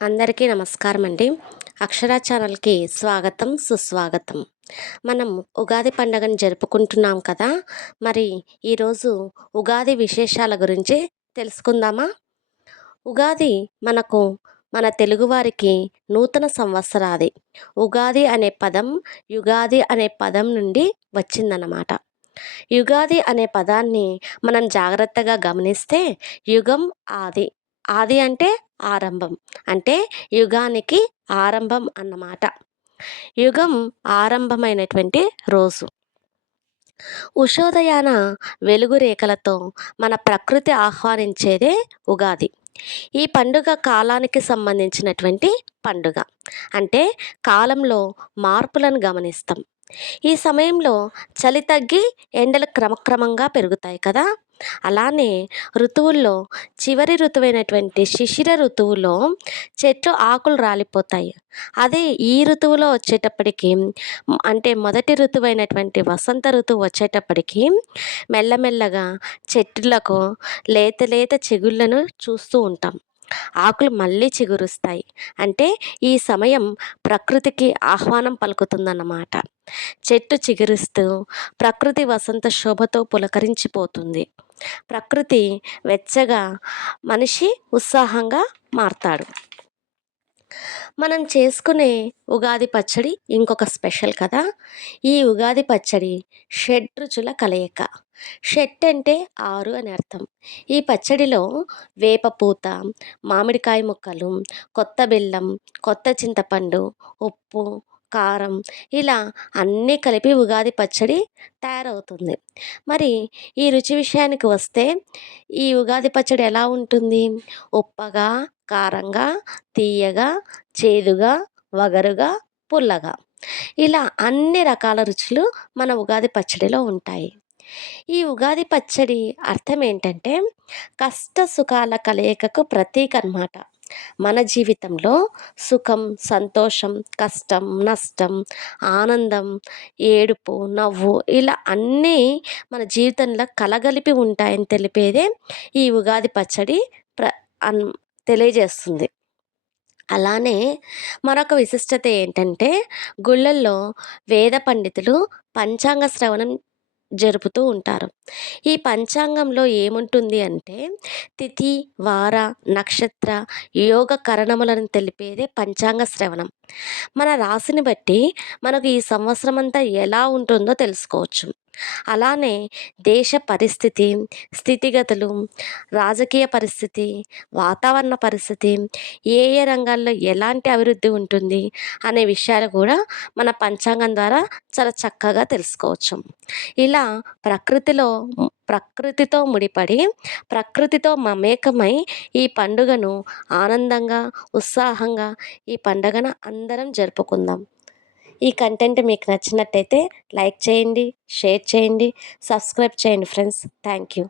అందరికీ నమస్కారం అండి. అక్షర ఛానల్‌కి స్వాగతం, సుస్వాగతం. మనం ఉగాది పండగను జరుపుకుంటున్నాం కదా! మరి ఈరోజు ఉగాది విశేషాల గురించి తెలుసుకుందామా? ఉగాది మనకు మన తెలుగువారికి నూతన సంవత్సరాది. ఉగాది అనే పదం యుగాది అనే పదం నుండి వచ్చిందన్నమాట. యుగాది అనే పదాన్ని మనం జాగ్రత్తగా గమనిస్తే యుగం ఆది. ఆది అంటే ఆరంభం. అంటే యుగానికి ఆరంభం అన్నమాట. యుగం ఆరంభమైనటువంటి రోజు. ఉషోదయాన వెలుగు రేఖలతో మన ప్రకృతి ఆహ్వానించేదే ఉగాది. ఈ పండుగ కాలానికి సంబంధించినటువంటి పండుగ. అంటే కాలంలో మార్పులను గమనిస్తాం. ఈ సమయంలో చలి తగ్గి ఎండలు క్రమక్రమంగా పెరుగుతాయి కదా! అలానే ఋతువుల్లో చివరి ఋతువైనటువంటి శిశిర ఋతువులో చెట్లు ఆకులు రాలిపోతాయి. అదే ఈ ఋతువులో వచ్చేటప్పటికి అంటే మొదటి ఋతువైనటువంటి వసంత ఋతువు వచ్చేటప్పటికి మెల్లమెల్లగా చెట్లకు లేత లేత చిగుళ్ళను చూస్తూ ఉంటాం. ఆకులు మళ్ళీ చిగురుస్తాయి. అంటే ఈ సమయం ప్రకృతికి ఆహ్వానం పలుకుతుందన్నమాట. చెట్టు చిగురిస్తూ ప్రకృతి వసంత శోభతో పులకరించిపోతుంది. ప్రకృతి వెచ్చగా, మనిషి ఉత్సాహంగా మారతాడు. మనం చేసుకునే ఉగాది పచ్చడి ఇంకొక స్పెషల్ కదా! ఈ ఉగాది పచ్చడి షడ్రుచుల కలయిక. షట్ అంటే 6 అని అర్థం. ఈ పచ్చడిలో వేప పూత, మామిడికాయ ముక్కలు, కొత్త బెల్లం, కొత్త చింతపండు, ఉప్పు, కారం ఇలా అన్నీ కలిపి ఉగాది పచ్చడి తయారవుతుంది. మరి ఈ రుచి విషయానికి వస్తే ఈ ఉగాది పచ్చడి ఎలా ఉంటుంది? ఉప్పగా, కారంగా, తీయగా, చేదుగా, వగరుగా, పుల్లగా ఇలా అన్ని రకాల రుచులు మన ఉగాది పచ్చడిలో ఉంటాయి. ఈ ఉగాది పచ్చడి అర్థం ఏంటంటే కష్ట సుఖాల కలయికకు ప్రతీక అన్నమాట. మన జీవితంలో సుఖం, సంతోషం, కష్టం, నష్టం, ఆనందం, ఏడుపు, నవ్వు ఇలా అన్నీ మన జీవితంలో కలగలిపి ఉంటాయని తెలిపేదే ఈ ఉగాది పచ్చడి ప్ర అన్ తెలియజేస్తుంది. అలానే మరొక విశిష్టత ఏంటంటే గుళ్ళల్లో వేద పండితులు పంచాంగ శ్రవణం జరుపుతూ ఉంటారు. ఈ పంచాంగంలో ఏముంటుంది అంటే తిథి, వార, నక్షత్ర, యోగ కరణములను తెలిపేదే పంచాంగ శ్రవణం. మన రాశిని బట్టి మనకు ఈ సంవత్సరం అంతా ఎలా ఉంటుందో తెలుసుకోవచ్చు. అలానే దేశ పరిస్థితి, స్థితిగతులు, రాజకీయ పరిస్థితి, వాతావరణ పరిస్థితి, ఏ ఏ రంగాల్లో ఎలాంటి అభివృద్ధి ఉంటుంది అనే విషయాలు కూడా మన పంచాంగం ద్వారా చాలా చక్కగా తెలుసుకోవచ్చు. ఇలా ప్రకృతిలో ప్రకృతితో ముడిపడి ప్రకృతితో మమేకమై ఈ పండుగను ఆనందంగా, ఉత్సాహంగా ఈ పండుగను అందరం జరుపుకుందాం. ఈ కంటెంట్ మీకు నచ్చినట్టయితే లైక్ చేయండి, షేర్ చేయండి, సబ్స్క్రైబ్ చేయండి ఫ్రెండ్స్. Thank you.